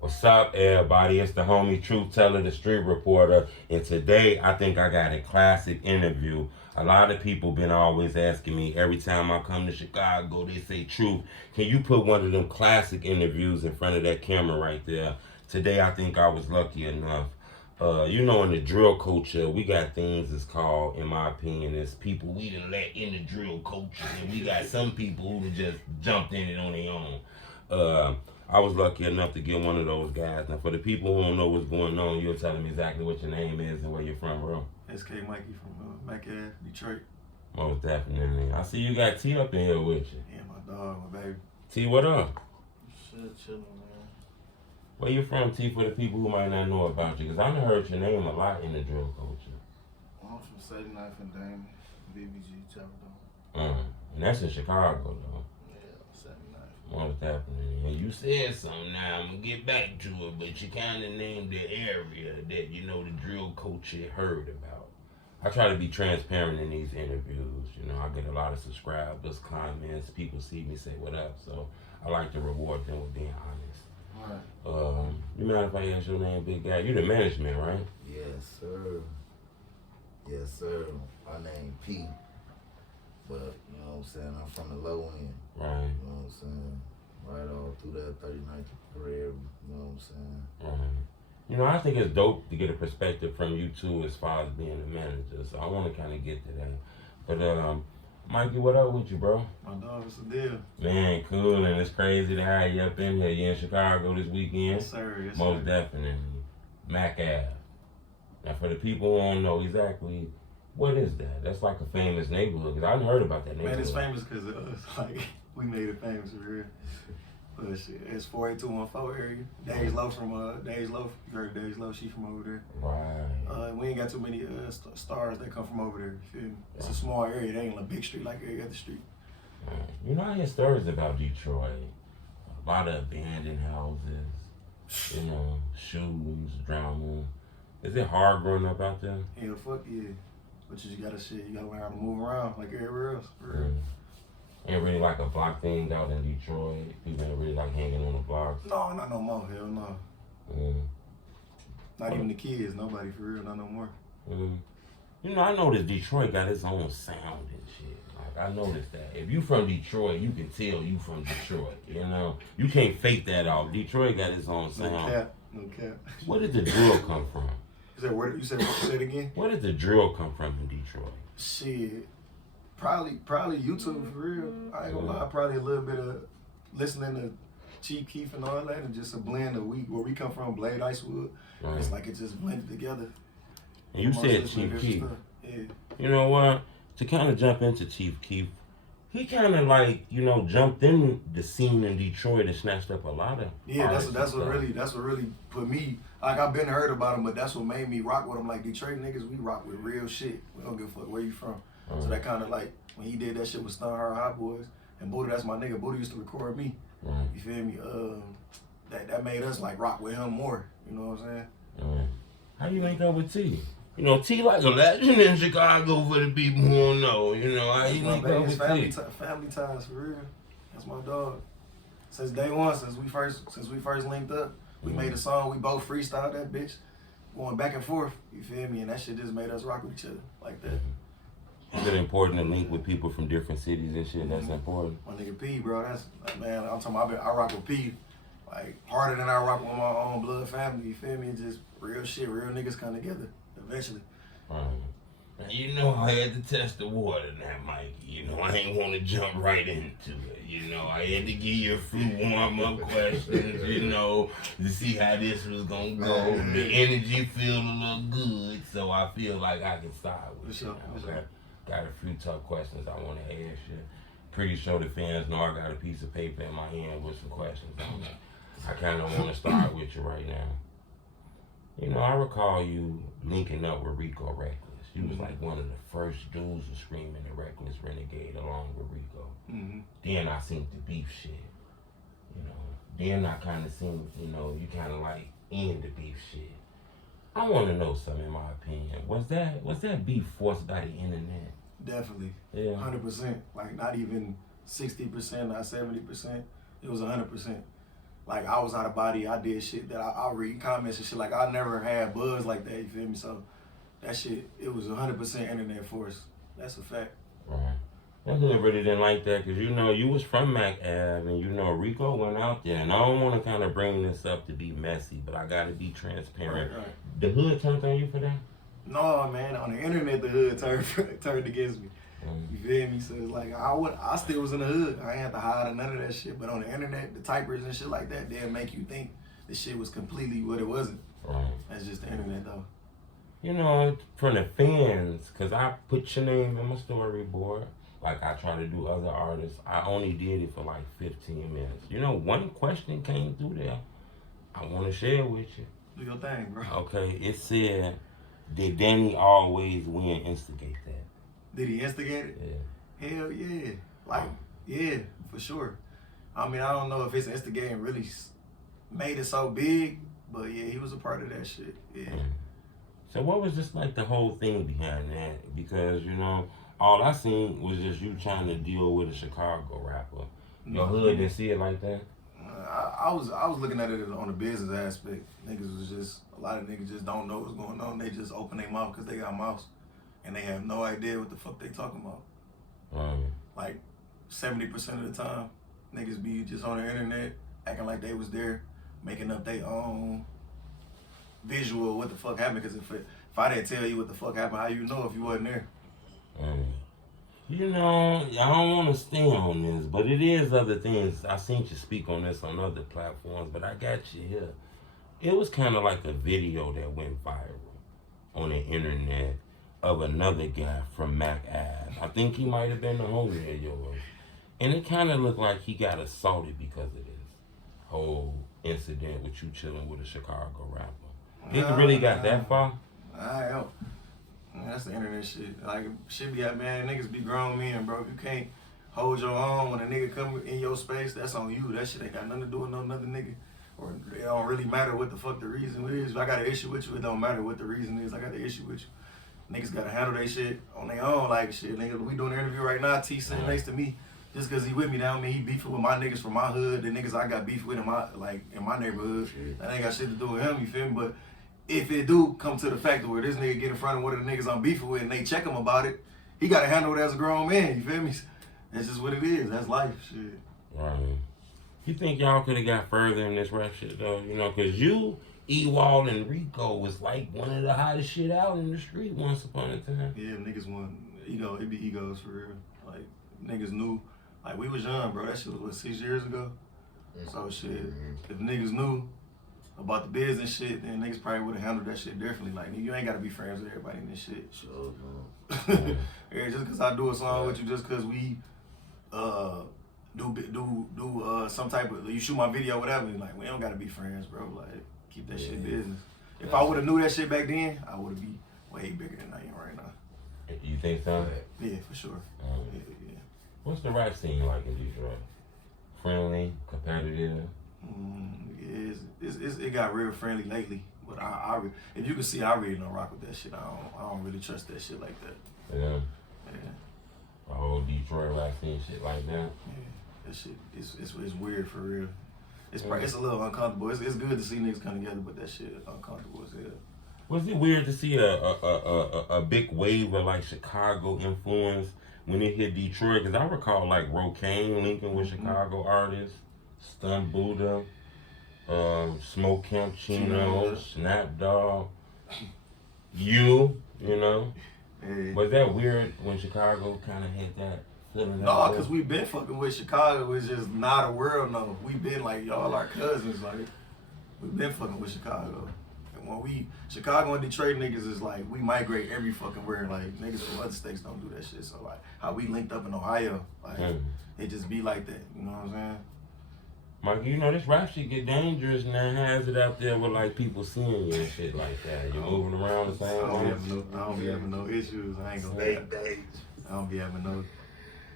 What's up, everybody? It's the homie Truth Teller, the street reporter, and today I think I got a classic interview. A lot of people been always asking me every time I come to Chicago, they say, Truth, can you put one of them classic interviews in front of that camera right there? Today I think I was lucky enough. In the drill culture, we got things that's called, in my opinion, is people we done let in the drill culture, and we got some people who just jumped in it on their own. I was lucky enough to get one of those guys. Now, for the people who don't know what's going on, you'll tell them exactly what your name is and where you're from, bro. SK Mikey from Mackie, Detroit. Most definitely. I see you got T up in here with you. Yeah, my dog, my baby. T, what up? Shit, chillin', man. Where you from, T, for the people who might not know about you? Because I done heard your name a lot in the drill culture. I'm from 79th and Dame, BBG, Chapel. And that's in Chicago, though. Yeah, 79th. Most definitely. And you said something now, I'm going to get back to it, but you kind of named the area that, the drill culture heard about. I try to be transparent in these interviews. I get a lot of subscribers, comments, people see me say what up, so I like to reward them with being honest. Right. You mind if I ask your name, big guy? You the management, right? Yes, sir. Yes, sir. My name P. But, you know what I'm saying, I'm from the low end. Right. You know what I'm saying? Right all through that 39th career, you know what I'm saying? Right. I think it's dope to get a perspective from you too as far as being a manager. So I want to kind of get to that. But Mikey, what up with you, bro? My dog, what's the deal? Man, cool, and it's crazy to have you up in here. You in Chicago this weekend? Yes, sir. Yes, Most sir. definitely. Mac Ave. Now, for the people who don't know exactly, what is that? That's like a famous neighborhood, because I hadn't heard about that neighborhood. Man, it's famous because of us. Like, we made it famous for real. But shit, it's 48214 area. Days Low from, Days Low. You heard Days Low, she from over there. Right. We ain't got too many stars that come from over there, you feel me? It's a small area. They ain't a big street like every other street. I hear stories about Detroit. A lot of abandoned houses, shootings, drama. Is it hard growing up out there? Hell, fuck yeah. But you gotta learn how to move around like everywhere else, for real. Ain't really like a block thing out in Detroit. People ain't really like hanging on the blocks. No, not no more. Hell no. Not even the kids. Nobody for real. Not no more. I noticed Detroit got its own sound and shit. Like, I noticed that. If you from Detroit, you can tell you from Detroit. You can't fake that off. Detroit got its own sound. No cap. Where did the drill come from? You said it again? Where did the drill come from in Detroit? Shit. Probably YouTube for real. I ain't gonna lie, probably a little bit of listening to Chief Keef and all that, and just a blend of where we come from, Blade Icewood. Right. It's like it just blended together. And you said Chief Keef. Yeah. You know what? To kind of jump into Chief Keef, he kind of like jumped in the scene in Detroit and snatched up a lot of. Yeah, that's what really put me. Like, I've been heard about him, but that's what made me rock with him. Like, Detroit niggas, we rock with real shit. We don't give a fuck where you from. So that kind of like, when he did that shit with Stun Hard Hot Boys, and Buddha, that's my nigga. Buddha used to record me. Right. You feel me? That made us like rock with him more. You know what I'm saying? Right. How you link up with T? T like a legend in Chicago for the people who don't know. How you link up with T? Family ties for real. That's my dog. Since day one, since we first linked up, we made a song. We both freestyled that bitch, going back and forth. You feel me? And that shit just made us rock with each other like that. Is it important to link with people from different cities and shit? That's important. My nigga P, bro. That's man. I'm talking about. I rock with P, like harder than I rock with my own blood family. You feel me? It's just real shit. Real niggas come together eventually. Now, I had to test the water now, Mikey. I ain't want to jump right into it. I had to give you a few warm-up questions, to see how this was going to go. The energy feel a little good, so I feel like I can start with you. Got a few tough questions I want to ask you. Pretty sure the fans know I got a piece of paper in my hand with some questions on it. I kind of want to start with you right now. I recall you linking up with Rico Recklezz. You was like one of the first dudes to scream in the Recklezz Renegade along with Rico. Then I seen the beef shit. Then I kind of seen, you kind of like in the beef shit. I want to know something, in my opinion. Was that beef forced by the internet? Definitely. Yeah. 100%. Like, not even 60%, not 70%. It was 100%. like I was out of body. I did shit that I read comments and shit. Like I never had buzz like that. You feel me? So that shit, it was 100% internet force. That's a fact. Right. That hood really didn't like that because, you know, you was from Mac Ave and, you know, Rico went out there. And I don't want to kind of bring this up to be messy, but I got to be transparent. Right. The hood turned on you for that? No, man. On the internet, the hood turned against me. You feel me? So it's like I still was in the hood. I ain't have to hide or none of that shit. But on the internet, the typers and shit like that, they'll make you think the shit was completely what it wasn't. Right. That's just the internet, though. You know, from the fans, because I put your name in my storyboard, like I try to do other artists. I only did it for like 15 minutes. You know, one question came through there. I want to share with you. Do your thing, bro. Okay, it said, did Danny always win instigate that? Did he instigate it? Yeah. Hell yeah. Like, yeah, for sure. I mean, I don't know if his instigating really made it so big, but yeah, he was a part of that shit. Yeah. So what was just like the whole thing behind that? Because, you know, all I seen was just you trying to deal with a Chicago rapper. Your hood didn't see it like that? I was looking at it on the business aspect. Niggas was just, a lot of niggas just don't know what's going on. They just open their mouth because they got mouths. And they have no idea what the fuck they talking about. Like 70% of the time, niggas be just on the internet acting like they was there, making up their own visual of what the fuck happened. Because if I didn't tell you what the fuck happened, how you know if you wasn't there? You know, I don't want to stay on this, but it is other things. I seen you speak on this on other platforms, but I got you here. It was kind of like a video that went viral on the internet of another guy from Mac Ave. I think he might have been the homie of yours. And it kind of looked like he got assaulted because of this whole incident with you chilling with a Chicago rapper. Think it really got that far? Man, that's the internet shit. Like, shit be out, man. Niggas be grown men, bro. If you can't hold your own when a nigga come in your space, that's on you. That shit ain't got nothing to do with no another nigga. Or it don't really matter what the fuck the reason is. If I got an issue with you, it don't matter what the reason is. I got an issue with you. Niggas gotta handle their shit on their own, like shit. Nigga, we doing an interview right now. T sitting next to me, just cause he with me. That don't mean he beefing with my niggas from my hood. The niggas I got beef with in my neighborhood. That ain't got shit to do with him. You feel me? But if it do come to the fact where this nigga get in front of one of the niggas I'm beefing with and they check him about it, he gotta handle it as a grown man. You feel me? That's just what it is. That's life, shit. Right. You think y'all could have got further in this rap shit though? You know, cause you. E-Wall and Rico was like one of the hottest shit out in the street once upon a time. Yeah, niggas want ego. It be egos for real. Like niggas knew, like we was young, bro. That shit was what, 6 years ago. So shit, if niggas knew about the business shit, then niggas probably would have handled that shit differently. Like you ain't gotta be friends with everybody in this shit. Sure, Yeah, just cause I do a song with you, just cause we do some type of, you shoot my video, whatever. Like we don't gotta be friends, bro. Like. Keep that shit business. If I would have knew that shit back then, I would have be way bigger than I am right now. You think so? Yeah, for sure. Yeah. What's the rap scene like in Detroit? Friendly, competitive? It got real friendly lately. But if you can see, I really don't rock with that shit. I don't really trust that shit like that. Yeah. Yeah. The whole Detroit rap scene shit like that? Yeah. That shit, it's weird for real. It's a little uncomfortable. It's good to see niggas come together, but that shit uncomfortable as hell. Was it weird to see a big wave of like Chicago influence when it hit Detroit? Because I recall like Rocaine linking with Chicago artists, Stun Buddha, Smoke Camp Chino, SnapDogg, you know. Yeah. Was that weird when Chicago kind of had that? No, because we been fucking with Chicago. It's just not a world, no. We been like, y'all our cousins. Like, we been fucking with Chicago. And when Chicago and Detroit niggas is like, we migrate every fucking where. Like, niggas from other states don't do that shit. So, like, how we linked up in Ohio, like, it just be like that. You know what I'm saying? Mikey, you know, this rap shit get dangerous now. Has it out there with, like, people seeing you and shit like that? You moving around the same way? I don't be having no issues. I ain't gonna lie. I don't be having no...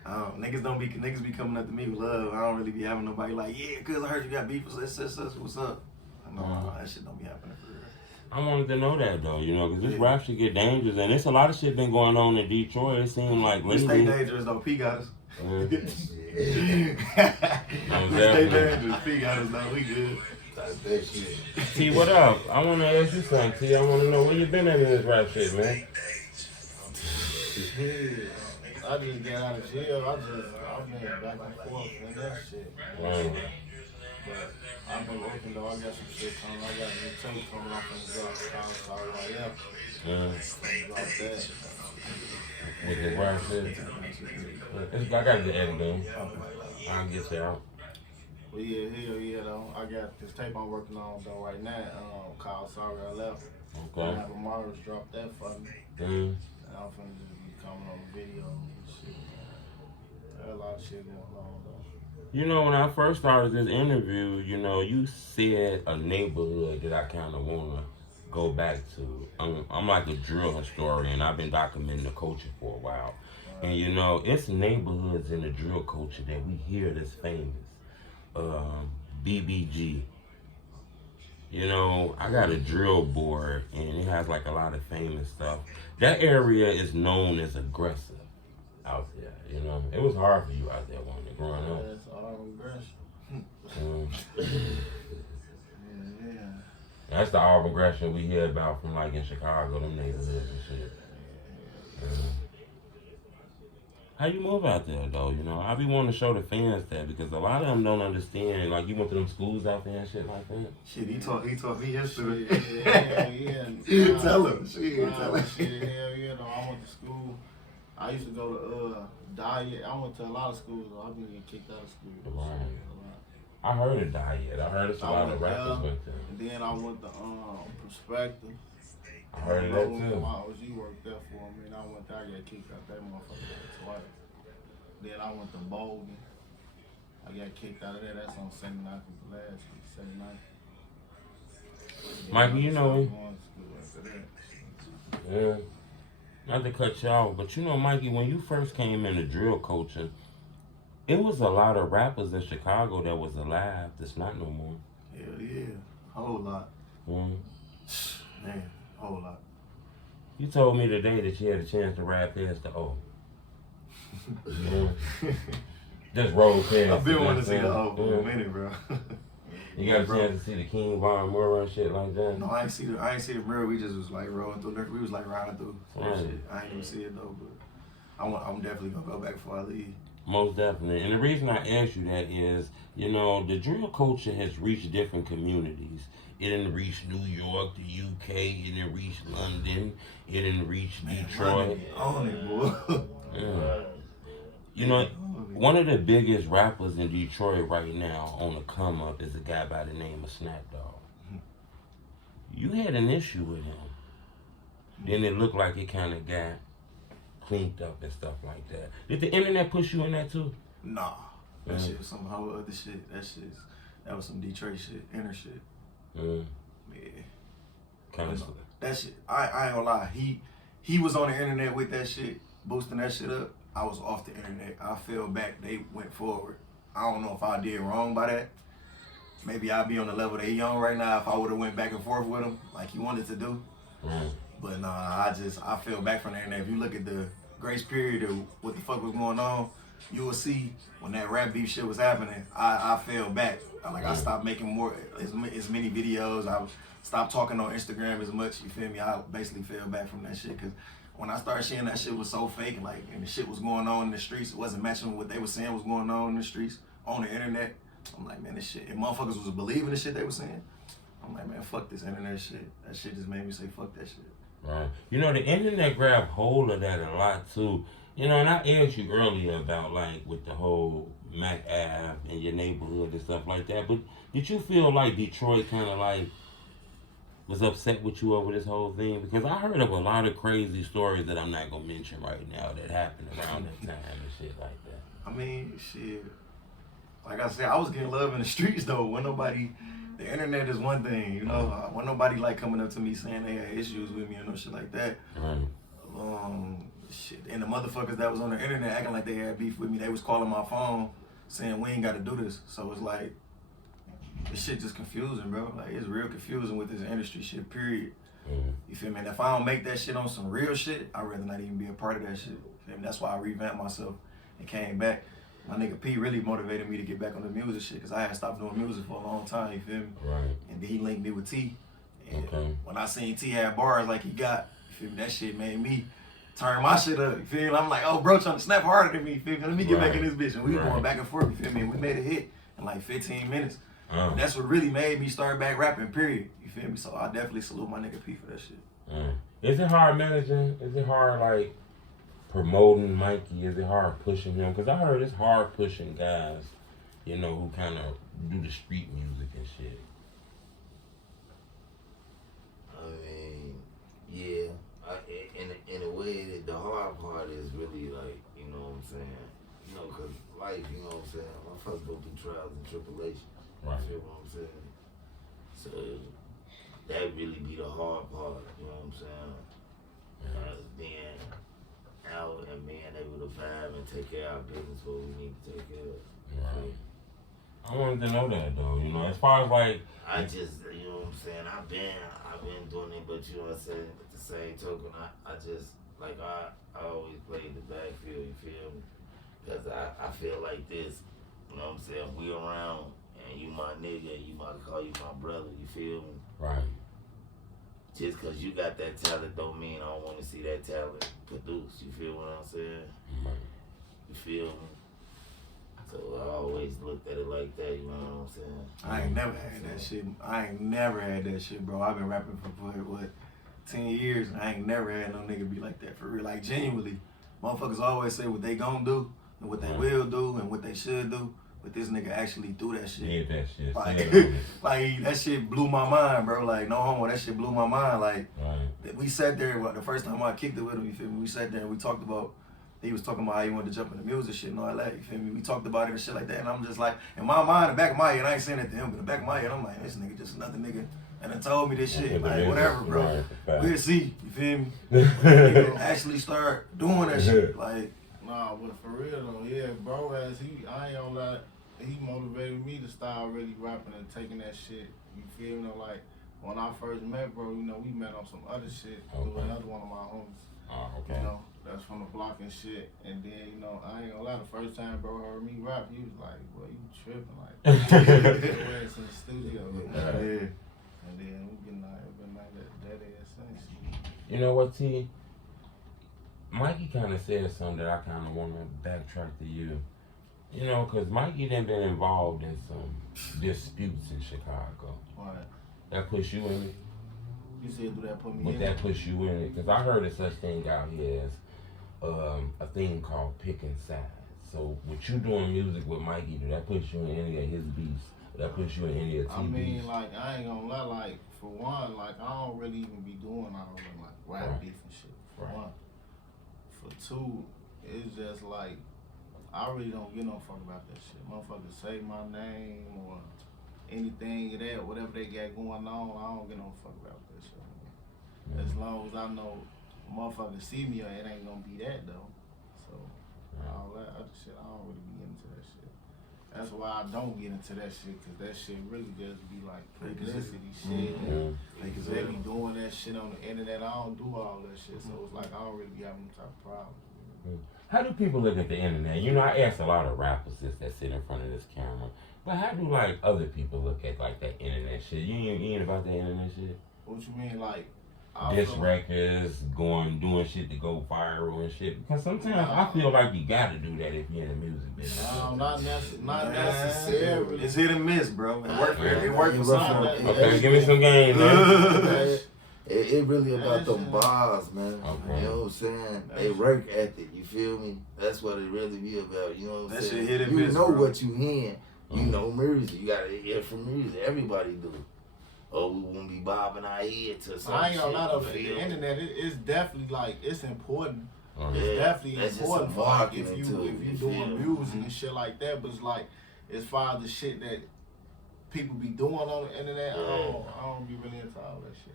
Niggas be coming up to me with love. I don't really be having nobody like, yeah, cause I heard you got beef with us. What's up? No, that shit don't be happening for real. I wanted to know that though, you know, cause this rap shit get dangerous, and there's a lot of shit been going on in Detroit. It seems like we stay dangerous though. P got us. Stay there and just figure out it's not we good. That's that shit. T, what up? I want to ask you something, T. I want to know where you been at in this rap shit, man. Shit. I just got out of jail. I've been back and forth and that shit. Right. But I've been working though. I got some shit coming. I got a new tape coming off in the drop. Drop that. With the rap shit. I got the edit done. I'll get you out. But yeah, hell yeah though. I got this tape I'm working on though right now. Called Sorry I Left. Okay. I have a Mars drop that for me. And I'm finna just be coming on the video and shit. There's a lot of shit going on though. You know, when I first started this interview, you know, you said a neighborhood that I kind of want to go back to. I'm like a drill historian. I've been documenting the culture for a while. And, you know, it's neighborhoods in the drill culture that we hear that's famous. BBG. You know, I got a drill board, and it has, like, a lot of famous stuff. That area is known as aggressive out there, you know. It was hard for you out there growing up. That's all aggression. Yeah. That's the all aggression we hear about from like in Chicago, them neighborhoods and shit. How you move out there though? You know, I be wanting to show the fans that because a lot of them don't understand. Like you went to them schools out there and shit like that. Shit, he taught me history. Yeah. Tell him. Shit, tell him. Shit, hell yeah, though. I went to school. I used to go to Diet. I went to a lot of schools though. I've been getting kicked out of school. Right. I heard of Diet. I heard it's a lot of rappers went there. And then I went to Perspective. I heard of that too. My OG worked there for me, and I went there. I got kicked out that motherfucker twice. Then I went to Bolden. I got kicked out of there. That's on 79th and Pulaski, 79th. Mikey, you know me. Going to school after that. Yeah. Not to cut you off, but you know, Mikey, when you first came into drill culture, it was a lot of rappers in Chicago that was alive that's not no more. Hell yeah. Whole lot. Man, whole lot. You told me today that you had a chance to ride past the O. Just roll past. I've been wanting to see the O for a minute, bro. You got a chance to see the King Von Moore and shit like that? No, I ain't see the mirror. We just was like rolling through there. We was like riding through. Right. Shit. I ain't even see it though, but I'm definitely gonna go back before I leave. Most definitely. And the reason I asked you that is, you know, the drill culture has reached different communities. It didn't reach New York, the UK, it didn't reach London, it didn't reach Detroit. On it, boy. Yeah. You know, one of the biggest rappers in Detroit right now on the come up is a guy by the name of SnapDogg. You had an issue with him. Then it looked like it kind of got cleaned up and stuff like that. Did the internet push you in that too? Nah. That shit was some whole other shit. That was some Detroit shit, inner shit. Yeah. Kind of. That shit, I ain't gonna lie. He was on the internet with that shit, boosting that shit up. I was off the internet. I fell back. They went forward. I don't know if I did wrong by that. Maybe I'd be on the level they on right now if I would have went back and forth with him like he wanted to do. But nah, I fell back from the internet. If you look at the grace period of what the fuck was going on, you will see when that rap beef shit was happening, I fell back. I stopped making as many videos. I stopped talking on Instagram as much. You feel me? I basically fell back from that shit because when I started seeing that shit was so fake, and the shit was going on in the streets, it wasn't matching with what they were saying was going on in the streets, on the internet. I'm like, man, this shit, and motherfuckers was believing the shit they were saying. I'm like, man, fuck this internet shit. That shit just made me say, fuck that shit. Right. You know, the internet grabbed hold of that a lot too. You know, and I asked you earlier about like with the whole Mac Ave and your neighborhood and stuff like that. But did you feel like Detroit kind of like was upset with you over this whole thing? Because I heard of a lot of crazy stories that I'm not gonna mention right now that happened around that time and shit like that. I mean, shit. Like I said, I was getting love in the streets though. When nobody, the internet is one thing, you know. When nobody like coming up to me saying they had issues with me or no shit like that. Shit. And the motherfuckers that was on the internet acting like they had beef with me, they was calling my phone saying we ain't got to do this. So it's like, this shit just confusing, bro. Like it's real confusing with this industry shit. Period. You feel me? And if I don't make that shit on some real shit, I'd rather not even be a part of that shit. You feel me? That's why I revamped myself and came back. My nigga P really motivated me to get back on the music shit because I had stopped doing music for a long time, you feel me? Right. And then he linked me with T. And Okay. when I seen T had bars like he got, you feel me, that shit made me turn my shit up, you feel me? I'm like, oh, bro, trying to snap harder than me, you feel me? Let me get back in this bitch. And we were going back and forth, you feel me? And we made a hit in like 15 minutes. That's what really made me start back rapping, period. You feel me? So I definitely salute my nigga P for that shit. Is it hard managing? Is it hard, like, promoting Mikey? Is it hard pushing him? Because I heard it's hard pushing guys, you know, who kind of do the street music and shit. I mean, yeah. In a way, the hard part is really like, you know what I'm saying? You know, because life, you know what I'm saying? Motherfuckers go through trials and tribulations. Right. You feel what I'm saying? So that really be the hard part, you know what I'm saying? Being out and being able to vibe and take care of our business what we need to take care of. Right. I wanted to know that though, you know, as far as like I just, you know what I'm saying, I've been doing it, but you know what I'm saying, at the same token, I just, like, I always play the backfield, you feel me? Because I feel like this, you know what I'm saying, we around, and you my nigga, you might call you my brother, you feel me? right. Just because you got that talent don't mean I don't want to see that talent produced, you feel what I'm saying? Right. You feel me? So I always looked at it like that, you know what I'm saying? I ain't never had that shit. I ain't never had that shit, bro. I've been rapping for what, 10 years, and I ain't never had no nigga be like that for real. Like, genuinely, motherfuckers always say what they gon' do, and what they will do, and what they should do. But this nigga actually do that shit. Did that shit. Like that shit blew my mind, bro. Like, no homo, that shit blew my mind. Like, right. we sat there, the first time I kicked it with him, you feel me? We sat there and we talked about, he was talking about how he wanted to jump in the music shit and all that, you feel me? We talked about it and shit like that, and I'm just like, in my mind, in the back of my head, I ain't saying that to him, but in the back of my head, I'm like, this nigga just another nigga and then told me this shit. Like, whatever, bro. We'll see, you feel me? Nigga actually start doing that shit. Like, nah, but for real though, yeah, bro, I ain't gonna lie, he motivated me to start really rapping and taking that shit. You feel me? Like, when I first met, bro, you know, we met on some other shit through another one of my homies. Oh, okay. You know, that's from the block and shit. And then, you know, I ain't gonna lie, the first time bro heard me rap, he was like, well, you tripping, like, where's in the studio. yeah. And then we been like that ass since. You know what, T? Mikey kind of said something that I kind of want to backtrack to you. You know, because Mikey done been involved in some disputes in Chicago. Right. That puts you in it? You said, do that put me Would in that push you in it? Because I heard of such thing out here as a thing called picking sides. So with you doing music with Mikey, do that put you in any of his beefs? That puts you in any of I TV's? mean, like, I ain't gonna lie, like, for one, like, I don't really even be doing all of like rap beef and shit. For one. For two, it's just like, I really don't give no fuck about that shit. Motherfuckers say my name or anything of that, whatever they got going on, I don't give no fuck about that shit. As long as I know motherfuckers see me, it ain't gonna be that though. So all that other shit, I don't really be into that shit. That's why I don't get into that shit, cause that shit really just be like publicity shit. Cause they be doing that shit on the internet. I don't do all that shit, so it's like I don't really be having no type of problem. How do people look at the internet? You know, I asked a lot of rappers that sit in front of this camera, but how do like other people look at like that internet shit? You ain't about that internet shit? What you mean, like? Diss records, doing shit to go viral and shit. Because sometimes I feel like you gotta do that if you're in the music business. No, not necessarily. It's hit and miss, bro. It worked for some. Okay, give me some game, man. It really about the bars, man. Okay. You know what I'm saying? They work ethic, you feel me? That's what it really be about, you know what I'm saying? Shit hit and you miss, know bro. what you hearing. You know music. You gotta hear from music. Everybody do. Or we won't be bobbing our head to something. I ain't gonna lie though, the internet, it's definitely like, it's important. It's definitely that's important just for like if you you doing music and shit like that, but it's like as far as the shit that people be doing on the internet, I don't be really into all that shit.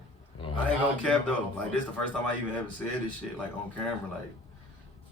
I ain't gonna cap though. Like, this the first time I even ever said this shit like on camera. Like,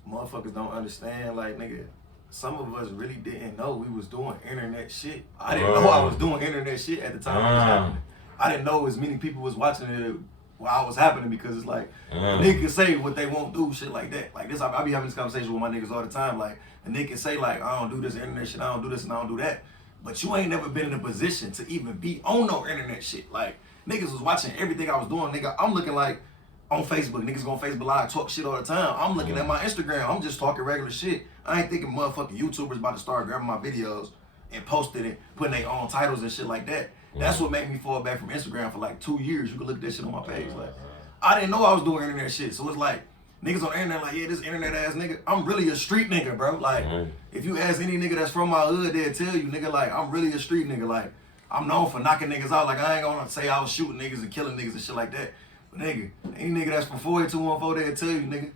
motherfuckers don't understand. Like, nigga, some of us really didn't know we was doing internet shit. I didn't know I was doing internet shit at the time it was happening. I didn't know as many people was watching it while I was happening because it's like niggas can say what they won't do, shit like that. Like this, I be having this conversation with my niggas all the time. Like a nigga can say like, I don't do this internet shit, I don't do this and I don't do that. But you ain't never been in a position to even be on no internet shit. Like niggas was watching everything I was doing, nigga. I'm looking like on Facebook, niggas go on Facebook Live, talk shit all the time. I'm looking at my Instagram, I'm just talking regular shit. I ain't thinking motherfucking YouTubers about to start grabbing my videos and posting it, putting their own titles and shit like that. That's what made me fall back from Instagram for like 2 years. You can look at that shit on my page. Like, I didn't know I was doing internet shit. So it's like, niggas on the internet like, yeah, this internet ass nigga. I'm really a street nigga, bro. Like, if you ask any nigga that's from my hood, they'll tell you, nigga, like, I'm really a street nigga. Like, I'm known for knocking niggas out. Like, I ain't gonna say I was shooting niggas and killing niggas and shit like that. But nigga, any nigga that's from 48214, they'll tell you, nigga.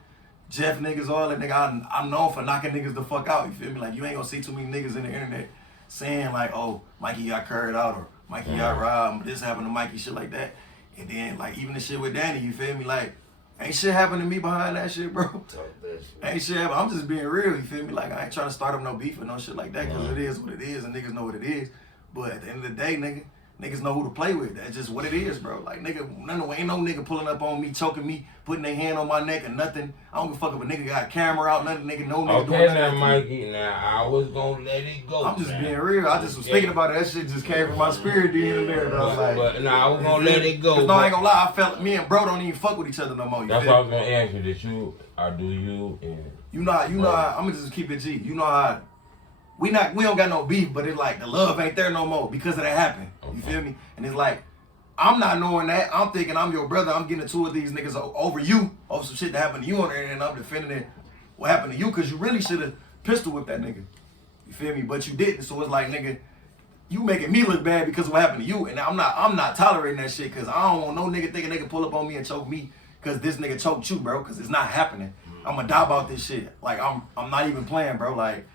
Jeff niggas, all that, nigga, I'm known for knocking niggas the fuck out. You feel me? Like, you ain't gonna see too many niggas in the internet saying like, oh, Mikey got carried out or Mikey got robbed, this happened to Mikey, shit like that. And then, like, even the shit with Danny, you feel me? Like, ain't shit happened to me behind that shit, bro. Talk that shit. Ain't shit happened. I'm just being real, you feel me? Like, I ain't trying to start up no beef or no shit like that, because it is what it is, and niggas know what it is. But at the end of the day, niggas know who to play with. That's just what it is, bro. Like, nigga, ain't no nigga pulling up on me, choking me, putting their hand on my neck or nothing. I don't give a fuck if a nigga got a camera out, nothing, nigga, no nigga doing nothing. Okay, now, Mikey, now, I was gonna let it go. I'm just being real. I just was thinking about it. That shit just came from my spirit the end of there, though. But nah, I was gonna let it go. Cause no, I ain't gonna lie, I felt me and bro don't even fuck with each other no more. That's what I was gonna ask you. Did you or do you? And you know how, I'm gonna just keep it G. You know how we don't got no beef, but it's like the love ain't there no more because of that happened. You feel me? And it's like I'm not knowing that. I'm thinking I'm your brother. I'm getting two of these niggas over you, over some shit that happened to you on there, and I'm defending it. What happened to you? Cause you really should have pistol whipped that nigga. You feel me? But you didn't. So it's like, nigga, you making me look bad because of what happened to you, and I'm not tolerating that shit. Cause I don't want no nigga thinking they can pull up on me and choke me. Cause this nigga choked you, bro. Cause it's not happening. I'm gonna die about this shit. Like I'm not even playing, bro. Like.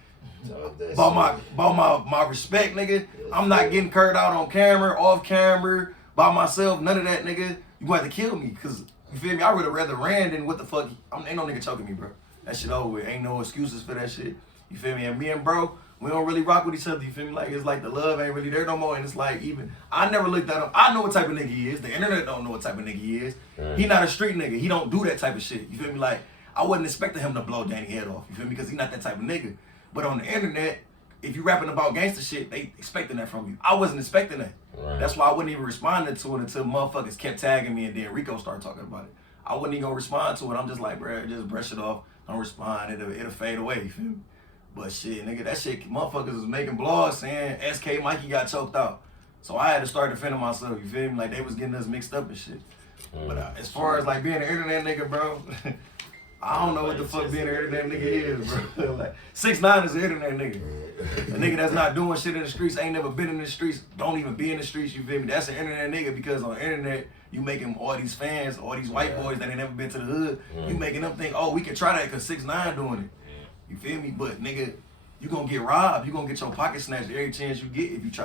About my respect, nigga. I'm not getting curved out on camera, off camera, by myself, none of that, nigga. You gonna have to kill me, cause you feel me? I would have rather ran than what the fuck. Ain't no nigga choking me, bro. That shit over with. Ain't no excuses for that shit. You feel me? And me and bro, we don't really rock with each other. You feel me? Like it's like the love ain't really there no more. And it's like even I never looked at him. I know what type of nigga he is. The internet don't know what type of nigga he is. He not a street nigga. He don't do that type of shit. You feel me? Like I wasn't expecting him to blow Danny head off. You feel me? Because he not that type of nigga. But on the internet, if you rapping about gangster shit, they expecting that from you. I wasn't expecting that. Right. That's why I wasn't even responding to it until motherfuckers kept tagging me and then Rico started talking about it. I wasn't even gonna respond to it. I'm just like, bruh, just brush it off. Don't respond. It'll fade away. You feel me? But shit, nigga, that shit, motherfuckers was making blogs saying SK Mikey got choked out. So I had to start defending myself. You feel me? Like they was getting us mixed up and shit. But as far as like being an internet nigga, bro. I don't know what the fuck being an internet nigga is, bro. Like 6ix9ine is an internet nigga. A nigga that's not doing shit in the streets, ain't never been in the streets, don't even be in the streets, you feel me? That's an internet nigga because on the internet, you making all these fans, all these white boys that ain't never been to the hood, you making them think, oh, we can try that because 6ix9ine doing it. You feel me? But nigga, you gonna get robbed, you gonna get your pocket snatched every chance you get if you try.